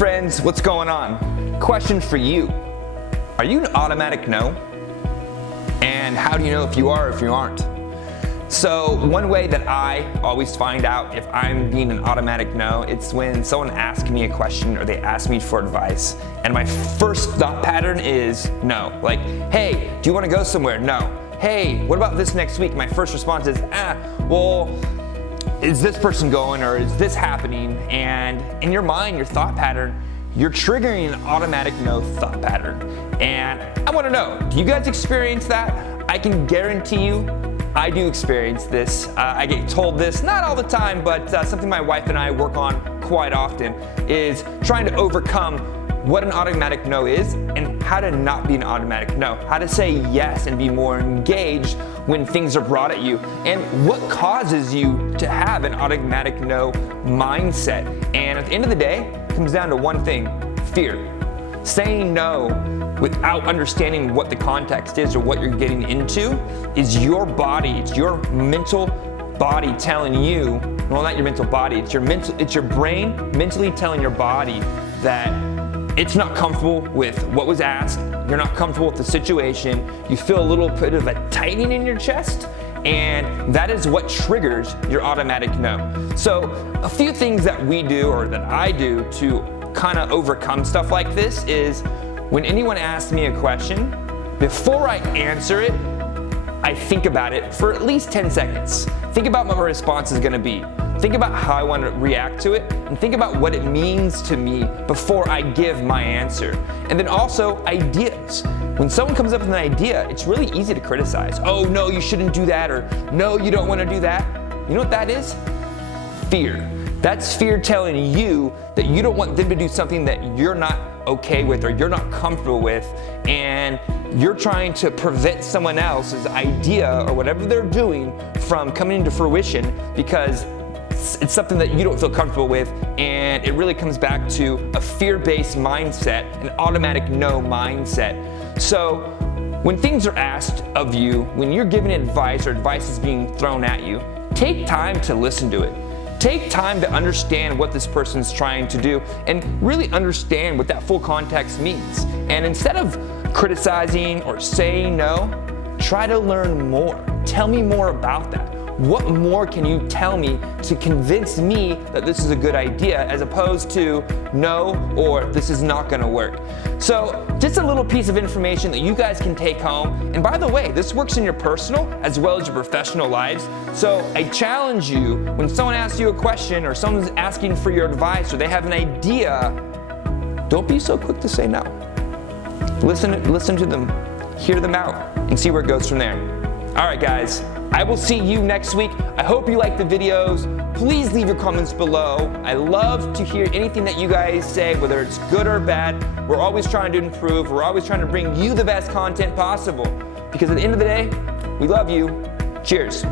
friends, what's going on? Question for you. Are you an automatic no? And how do you know if you are or if you aren't? So one way that I always find out if I'm being an automatic no, it's when someone asks me a question or they ask me for advice and my first thought pattern is no. Like, hey, do you want to go somewhere? No. Hey, what about this next week? My first response is, well, is this person going or is this happening? And in your mind, your thought pattern, you're triggering an automatic no thought pattern. And I want to know, do you guys experience that? I can guarantee you I do experience this. I get told this, not all the time, but something my wife and I work on quite often is trying to overcome what an automatic no is and how to not be an automatic no. How to say yes and be more engaged when things are brought at you. And what causes you to have an automatic no mindset. And at the end of the day, it comes down to one thing, fear. Saying no without understanding what the context is or what you're getting into is your body, it's your mental body telling you, well, not your mental body, it's your brain mentally telling your body that it's not comfortable with what was asked, you're not comfortable with the situation, you feel a little bit of a tightening in your chest, and that is what triggers your automatic no. So a few things that we do or that I do to kind of overcome stuff like this is when anyone asks me a question, before I answer it, I think about it for at least 10 seconds. Think about what my response is gonna be. Think about how I want to react to it, and think about what it means to me before I give my answer. And then also ideas. When someone comes up with an idea, it's really easy to criticize. Oh no, you shouldn't do that, or no, you don't want to do that. You know what that is? Fear. That's fear telling you that you don't want them to do something that you're not okay with or you're not comfortable with, and you're trying to prevent someone else's idea or whatever they're doing from coming into fruition because it's something that you don't feel comfortable with, and it really comes back to a fear-based mindset, an automatic no mindset. So when things are asked of you, when you're giving advice or advice is being thrown at you, take time to listen to it. Take time to understand what this person's trying to do and really understand what that full context means. And instead of criticizing or saying no, try to learn more. Tell me more about that. What more can you tell me to convince me that this is a good idea as opposed to no or this is not gonna work? So just a little piece of information that you guys can take home. And by the way, this works in your personal as well as your professional lives. So I challenge you, when someone asks you a question or someone's asking for your advice or they have an idea, don't be so quick to say no. Listen to them, hear them out, and see where it goes from there. All right, guys. I will see you next week. I hope you like the videos. Please leave your comments below. I love to hear anything that you guys say, whether it's good or bad. We're always trying to improve. We're always trying to bring you the best content possible. Because at the end of the day, we love you. Cheers.